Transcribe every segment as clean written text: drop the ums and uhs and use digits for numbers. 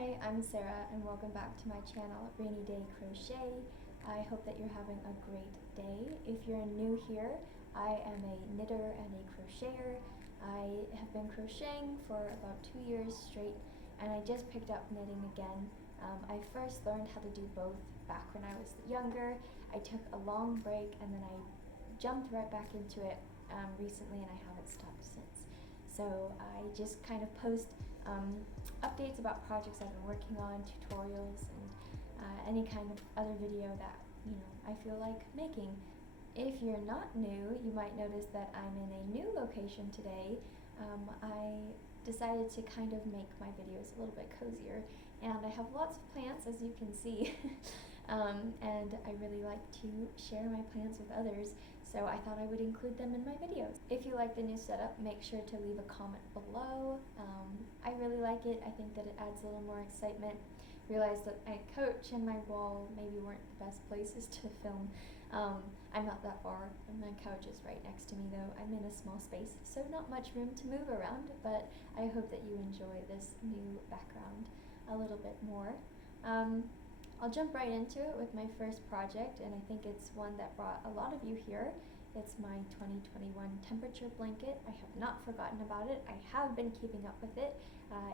Hi, I'm Sarah and welcome back to my channel, Rainy Day Crochet. I hope that you're having a great day. If you're new here, I am a knitter and a crocheter. I have been crocheting for about 2 years straight and I just picked up knitting again. I first learned how to do both back when I was younger. I took a long break and then I jumped right back into it recently and I haven't stopped since. So I just kind of post updates about projects I've been working on, tutorials, and any kind of other video that I feel like making. If you're not new, you might notice that I'm in a new location today. I decided to kind of make my videos a little bit cozier, and I have lots of plants, as you can see. And I really like to share my plants with others, so I thought I would include them in my videos. If you like the new setup, make sure to leave a comment below. I really like it. I think that it adds a little more excitement. Realized that my couch and my wall maybe weren't the best places to film. I'm not that far, and my couch is right next to me though. I'm in a small space, so not much room to move around, but I hope that you enjoy this new background a little bit more. I'll jump right into it with my first project, and I think it's one that brought a lot of you here. It's my 2021 temperature blanket. I have not forgotten about it. I have been keeping up with it.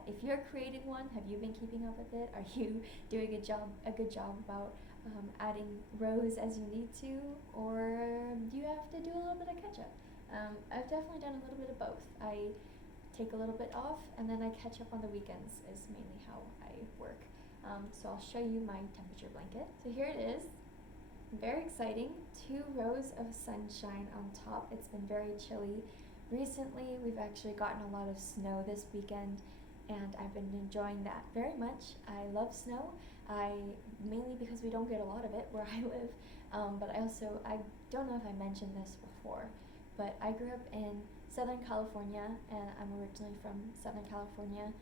If you're creating one, have you been keeping up with it? Are you doing a good job about adding rows as you need to, or do you have to do a little bit of catch up? I've definitely done a little bit of both. I take a little bit off and then I catch up on the weekends is mainly how I work. So I'll show you my temperature blanket. So here it is. Very exciting. 2 rows of sunshine on top. It's been very chilly. Recently, we've actually gotten a lot of snow this weekend, and I've been enjoying that very much. I love snow, mainly because we don't get a lot of it where I live, but I don't know if I mentioned this before, but I grew up in Southern California, and I'm originally from Southern California.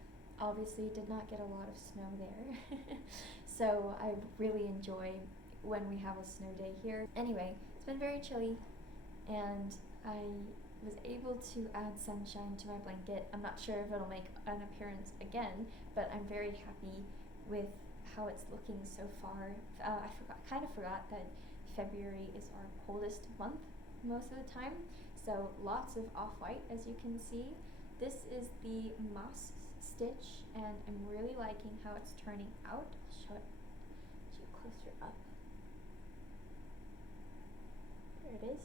Obviously did not get a lot of snow there, so I really enjoy when we have a snow day here. Anyway, it's been very chilly, and I was able to add sunshine to my blanket. I'm not sure if it'll make an appearance again, but I'm very happy with how it's looking so far. I kind of forgot that February is our coldest month most of the time, so lots of off-white, as you can see. This is the moss stitch, and I'm really liking how it's turning out. I'll show it to you closer up. There it is.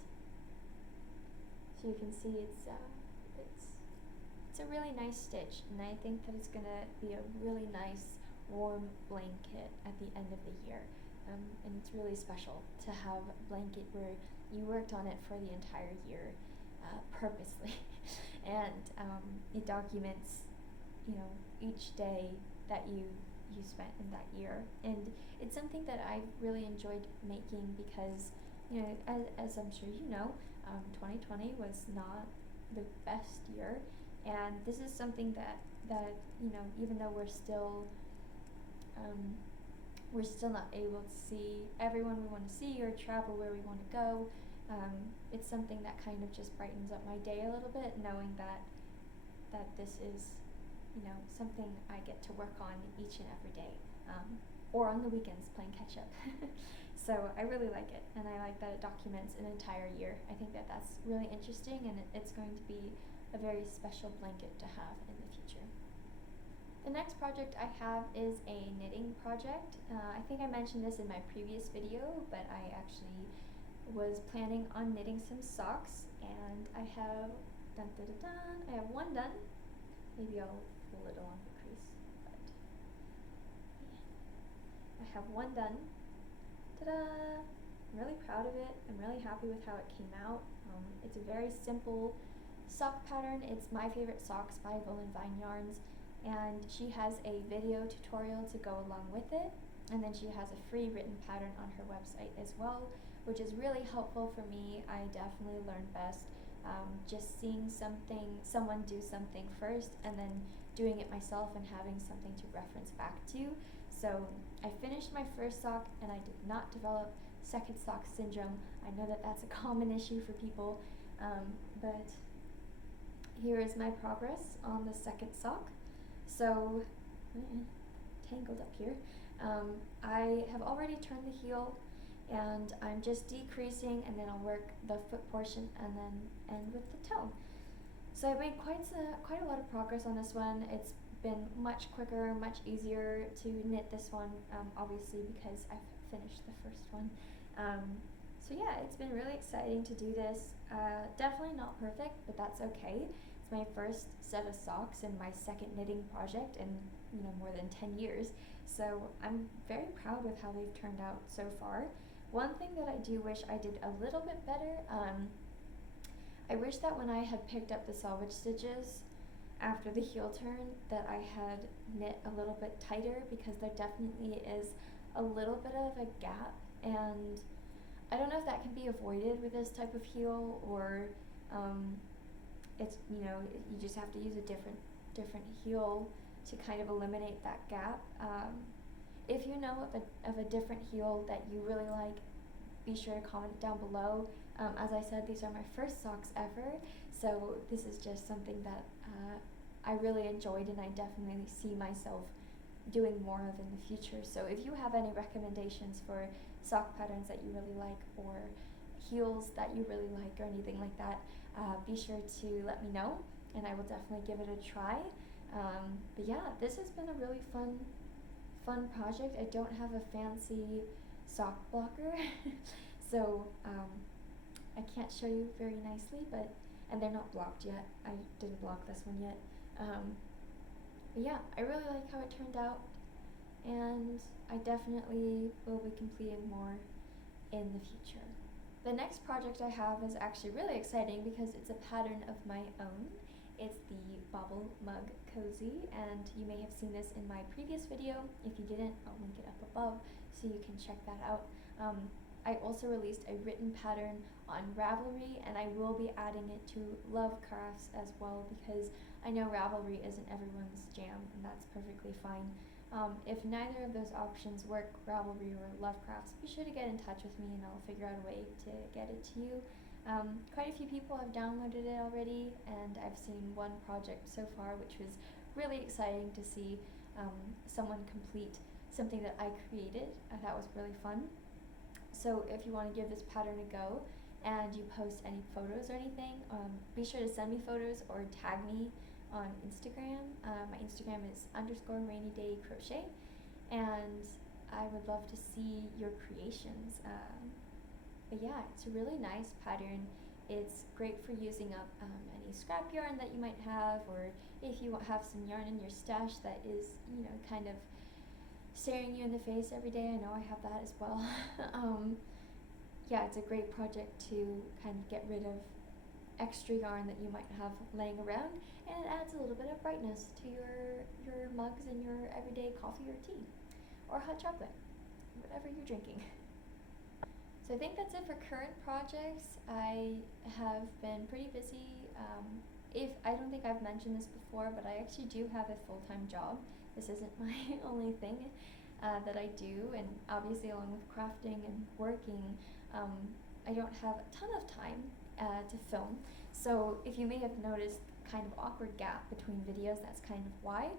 So you can see it's a really nice stitch, and I think that it's gonna be a really nice warm blanket at the end of the year. And it's really special to have a blanket where you worked on it for the entire year purposely, and it documents each day that you spent in that year. And it's something that I've really enjoyed making because as I'm sure 2020 was not the best year, and this is something that even though we're still not able to see everyone we want to see or travel where we want to go, it's something that kind of just brightens up my day a little bit, knowing that this is something I get to work on each and every day, or on the weekends playing catch up. So I really like it, and I like that it documents an entire year. I think that that's really interesting, and it's going to be a very special blanket to have in the future. The next project I have is a knitting project. I think I mentioned this in my previous video, but I actually was planning on knitting some socks, and I have I have one done. Maybe I'll pull it along the crease, but yeah. I have one done. Ta-da! I'm really proud of it. I'm really happy with how it came out. It's a very simple sock pattern. It's My Favorite Socks by Voolenvine yarns, and she has a video tutorial to go along with it, and then she has a free written pattern on her website as well, which is really helpful for me. I definitely learn best just seeing someone do something first and then doing it myself and having something to reference back to. So I finished my first sock and I did not develop second sock syndrome. I know that that's a common issue for people, but here is my progress on the second sock. So tangled up here. I have already turned the heel, and I'm just decreasing, and then I'll work the foot portion and then end with the toe. So I've made quite a lot of progress on this one. It's been much quicker, much easier to knit this one, obviously because I've finished the first one. So yeah, it's been really exciting to do this. Definitely not perfect, but that's okay. It's my first set of socks and my second knitting project in more than 10 years. So I'm very proud with how they've turned out so far. One thing that I do wish I did a little bit better, I wish that when I had picked up the selvage stitches after the heel turn that I had knit a little bit tighter, because there definitely is a little bit of a gap, and I don't know if that can be avoided with this type of heel, or it's you just have to use a different heel to kind of eliminate that gap. If you know of a different heel that you really like, be sure to comment down below. As I said, these are my first socks ever, so this is just something that I really enjoyed, and I definitely see myself doing more of in the future. So if you have any recommendations for sock patterns that you really like, or heels that you really like, or anything like that, be sure to let me know, and I will definitely give it a try. But yeah, this has been a really fun project. I don't have a fancy sock blocker, so I can't show you very nicely, and they're not blocked yet. I didn't block this one yet. But yeah, I really like how it turned out, and I definitely will be completing more in the future. The next project I have is actually really exciting because it's a pattern of my own. It's the Bobble Mug Cozie, and you may have seen this in my previous video. If you didn't, I'll link it up above so you can check that out. I also released a written pattern on Ravelry, and I will be adding it to Love Crafts as well, because I know Ravelry isn't everyone's jam, and that's perfectly fine. If neither of those options work, Ravelry or Love Crafts, be sure to get in touch with me and I'll figure out a way to get it to you. Quite a few people have downloaded it already, and I've seen one project so far, which was really exciting to see someone complete something that I created. That was really fun. So if you want to give this pattern a go and you post any photos or anything, be sure to send me photos or tag me on Instagram. My Instagram is _rainydaycrochet, and I would love to see your creations. But yeah, it's a really nice pattern. It's great for using up any scrap yarn that you might have, or if you have some yarn in your stash that is, kind of staring you in the face every day. I know I have that as well. Yeah, it's a great project to kind of get rid of extra yarn that you might have laying around, and it adds a little bit of brightness to your mugs and your everyday coffee or tea or hot chocolate, whatever you're drinking. So I think that's it for current projects. I have been pretty busy. I don't think I've mentioned this before, but I actually do have a full-time job. This isn't my only thing that I do, and obviously along with crafting and working, I don't have a ton of time to film. So if you may have noticed kind of awkward gap between videos, that's kind of why.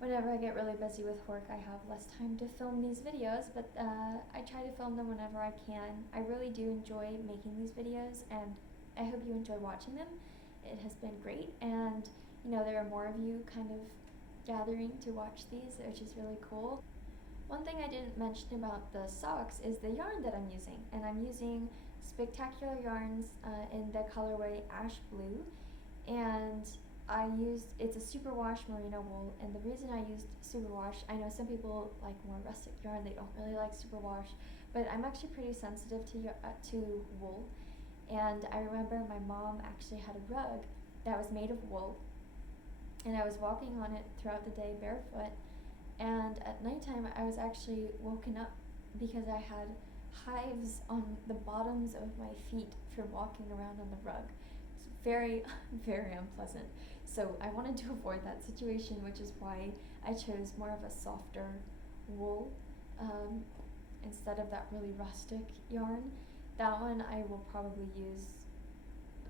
Whenever I get really busy with work, I have less time to film these videos, but I try to film them whenever I can. I really do enjoy making these videos, and I hope you enjoy watching them. It has been great, and there are more of you kind of gathering to watch these, which is really cool. One thing I didn't mention about the socks is the yarn that I'm using, and I'm using Specktacular yarns in the colorway Ash Blue, and it's a superwash merino wool, and the reason I used superwash, I know some people like more rustic yarn, they don't really like superwash, but I'm actually pretty sensitive to wool, and I remember my mom actually had a rug that was made of wool, and I was walking on it throughout the day barefoot, and at nighttime I was actually woken up because I had hives on the bottoms of my feet from walking around on the rug. It's very, very unpleasant. So I wanted to avoid that situation, which is why I chose more of a softer wool instead of that really rustic yarn. That one I will probably use,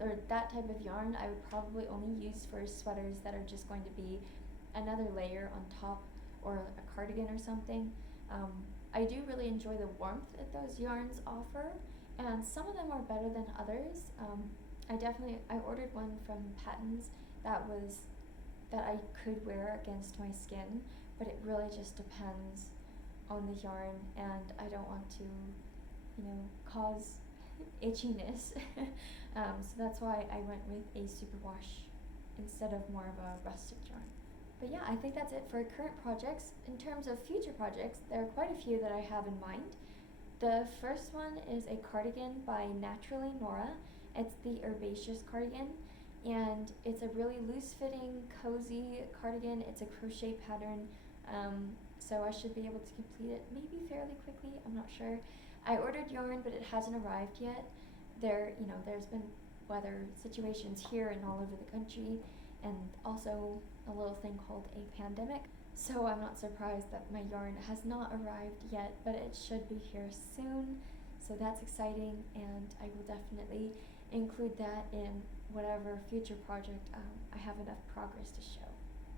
or that type of yarn I would probably only use for sweaters that are just going to be another layer on top or a cardigan or something. I do really enjoy the warmth that those yarns offer, and some of them are better than others. I ordered one from Patons that I could wear against my skin, but it really just depends on the yarn, and I don't want to, cause itchiness. So that's why I went with a superwash instead of more of a rustic yarn. But yeah, I think that's it for current projects. In terms of future projects, there are quite a few that I have in mind. The first one is a cardigan by Naturally Nora. It's the Herbaceous cardigan, and it's a really loose-fitting, cozy cardigan. It's a crochet pattern, so I should be able to complete it maybe fairly quickly. I'm not sure. I ordered yarn, but it hasn't arrived yet. There's been weather situations here and all over the country, and also a little thing called a pandemic. So I'm not surprised that my yarn has not arrived yet, but it should be here soon. So that's exciting, and I will definitely include that in whatever future project I have enough progress to show.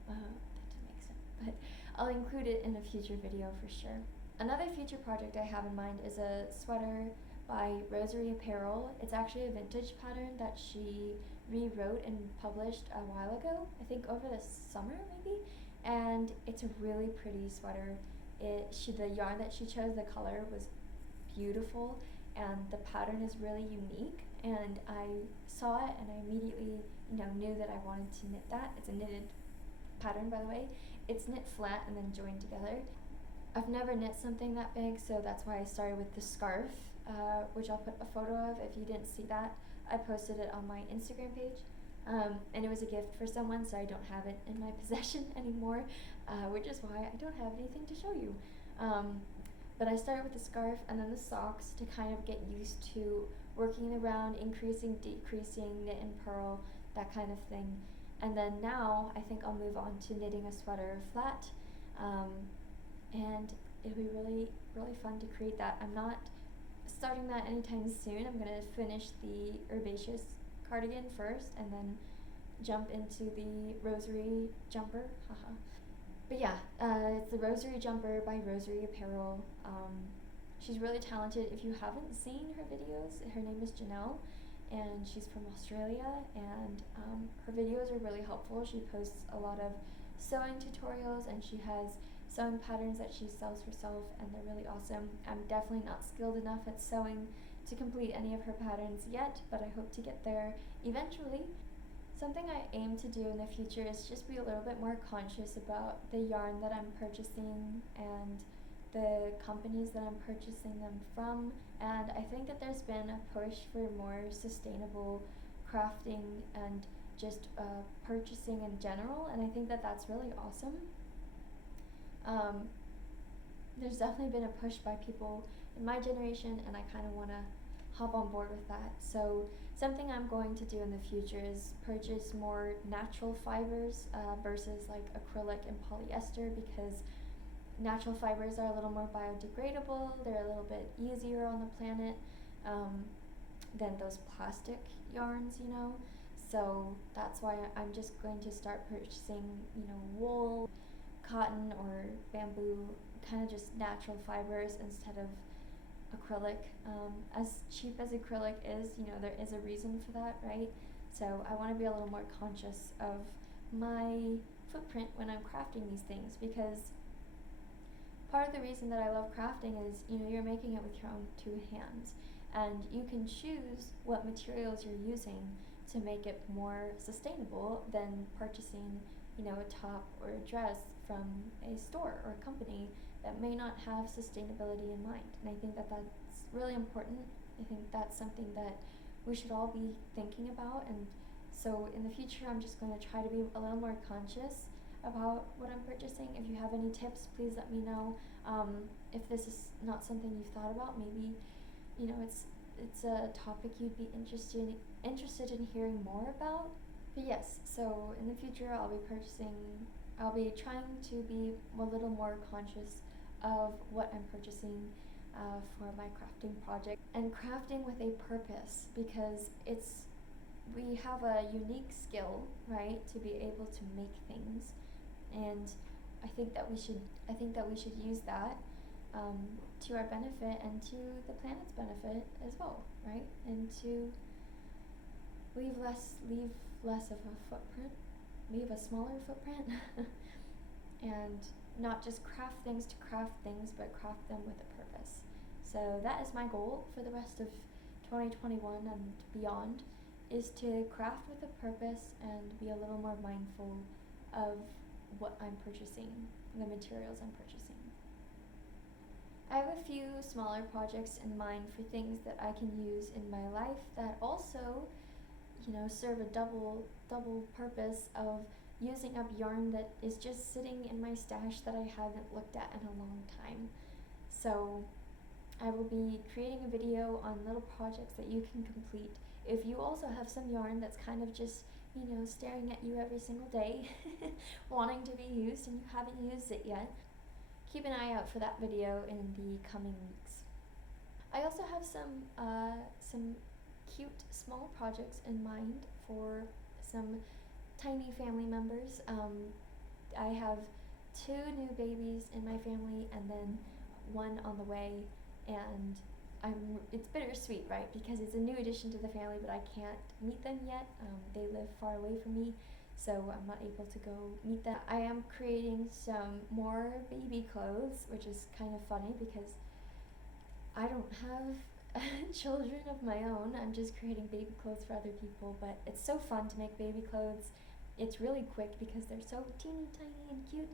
That didn't make sense, but I'll include it in a future video for sure. Another future project I have in mind is a sweater by Rosery Apparel. It's actually a vintage pattern that she rewrote and published a while ago, I think over the summer maybe, and it's a really pretty sweater. The yarn that she chose, the color was beautiful, and the pattern is really unique, and I saw it and I immediately knew that I wanted to knit that. It's a knitted pattern, by the way. It's knit flat and then joined together. I've never knit something that big, so that's why I started with the scarf, which I'll put a photo of if you didn't see that. I posted it on my Instagram page, and it was a gift for someone, so I don't have it in my possession anymore, which is why I don't have anything to show you. But I started with the scarf and then the socks to kind of get used to working around, increasing, decreasing, knit and purl, that kind of thing. And then now I think I'll move on to knitting a sweater flat, and it'll be really, really fun to create that. I'm not starting that anytime soon. I'm going to finish the Herbaceous cardigan first and then jump into the Rosery jumper. Haha. But yeah, it's the Rosery jumper by Rosery Apparel. She's really talented. If you haven't seen her videos, her name is Janelle, and she's from Australia, and her videos are really helpful. She posts a lot of sewing tutorials, and she has sewing patterns that she sells herself, and they're really awesome. I'm definitely not skilled enough at sewing to complete any of her patterns yet, but I hope to get there eventually. Something I aim to do in the future is just be a little bit more conscious about the yarn that I'm purchasing and the companies that I'm purchasing them from, and I think that there's been a push for more sustainable crafting and just purchasing in general, and I think that that's really awesome. There's definitely been a push by people in my generation, and I kind of want to hop on board with that. So something I'm going to do in the future is purchase more natural fibers versus like acrylic and polyester, because natural fibers are a little more biodegradable, they're a little bit easier on the planet than those plastic yarns, So that's why I'm just going to start purchasing, wool, cotton, or bamboo, kind of just natural fibers instead of acrylic. As cheap as acrylic is, there is a reason for that, right? So I want to be a little more conscious of my footprint when I'm crafting these things, because part of the reason that I love crafting is, you're making it with your own two hands, and you can choose what materials you're using to make it more sustainable than purchasing, a top or a dress from a store or a company that may not have sustainability in mind. And I think that that's really important. I think that's something that we should all be thinking about, and so in the future I'm just going to try to be a little more conscious about what I'm purchasing. If you have any tips, please let me know. If this is not something you've thought about, maybe it's a topic you'd be interested in hearing more about. But yes, so in the future I'll be trying to be a little more conscious of what I'm purchasing for my crafting project, and crafting with a purpose, because we have a unique skill, right, to be able to make things, and I think that we should use that to our benefit and to the planet's benefit as well, right? And to leave less of a footprint, leave a smaller footprint, and not just craft things to craft things, but craft them with a purpose. So that is my goal for the rest of 2021 and beyond, is to craft with a purpose and be a little more mindful of what I'm purchasing, the materials I'm purchasing. I have a few smaller projects in mind for things that I can use in my life that also, serve a double purpose of using up yarn that is just sitting in my stash that I haven't looked at in a long time. So I will be creating a video on little projects that you can complete. If you also have some yarn that's kind of just, staring at you every single day, wanting to be used and you haven't used it yet, keep an eye out for that video in the coming weeks. I also have some cute small projects in mind for some tiny family members. I have 2 new babies in my family and then 1 on the way, and it's bittersweet, right? Because it's a new addition to the family, but I can't meet them yet. They live far away from me, so I'm not able to go meet them. I am creating some more baby clothes, which is kind of funny because I don't have children of my own. I'm just creating baby clothes for other people, but it's so fun to make baby clothes. It's really quick because they're so teeny tiny and cute.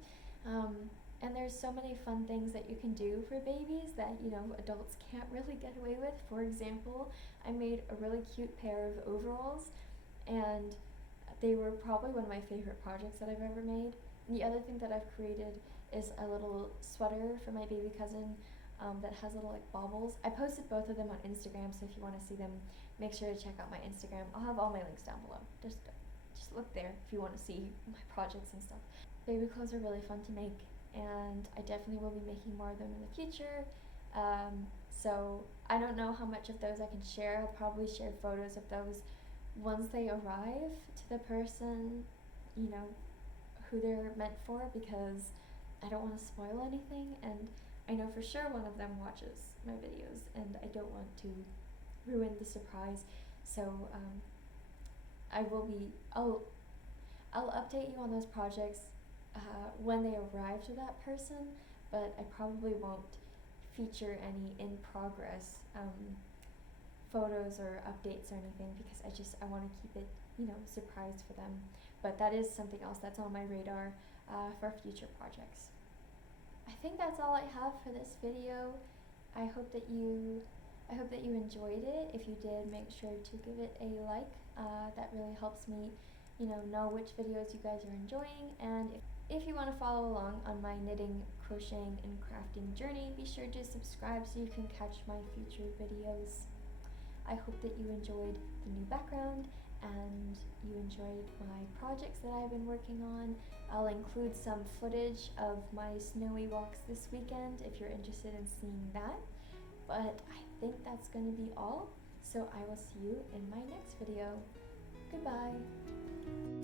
And there's so many fun things that you can do for babies that, adults can't really get away with. For example, I made a really cute pair of overalls, and they were probably one of my favorite projects that I've ever made. And the other thing that I've created is a little sweater for my baby cousin that has little baubles. I posted both of them on Instagram, so if you want to see them, make sure to check out my Instagram. I'll have all my links down below. Just look there if you want to see my projects and stuff. Baby clothes are really fun to make, and I definitely will be making more of them in the future. So I don't know how much of those I can share. I'll probably share photos of those once they arrive to the person, who they're meant for, because I don't want to spoil anything, and I know for sure one of them watches my videos, and I don't want to ruin the surprise. So I'll update you on those projects when they arrive to that person, but I probably won't feature any in progress photos or updates or anything, because I want to keep it, surprise for them. But that is something else that's on my radar for future projects. I think that's all I have for this video. I hope that you enjoyed it. If you did, make sure to give it a like. That really helps me, know which videos you guys are enjoying. And if you want to follow along on my knitting, crocheting, and crafting journey, be sure to subscribe so you can catch my future videos. I hope that you enjoyed the new background and you enjoyed my projects that I've been working on. I'll include some footage of my snowy walks this weekend if you're interested in seeing that. But I think that's going to be all, so I will see you in my next video. Goodbye!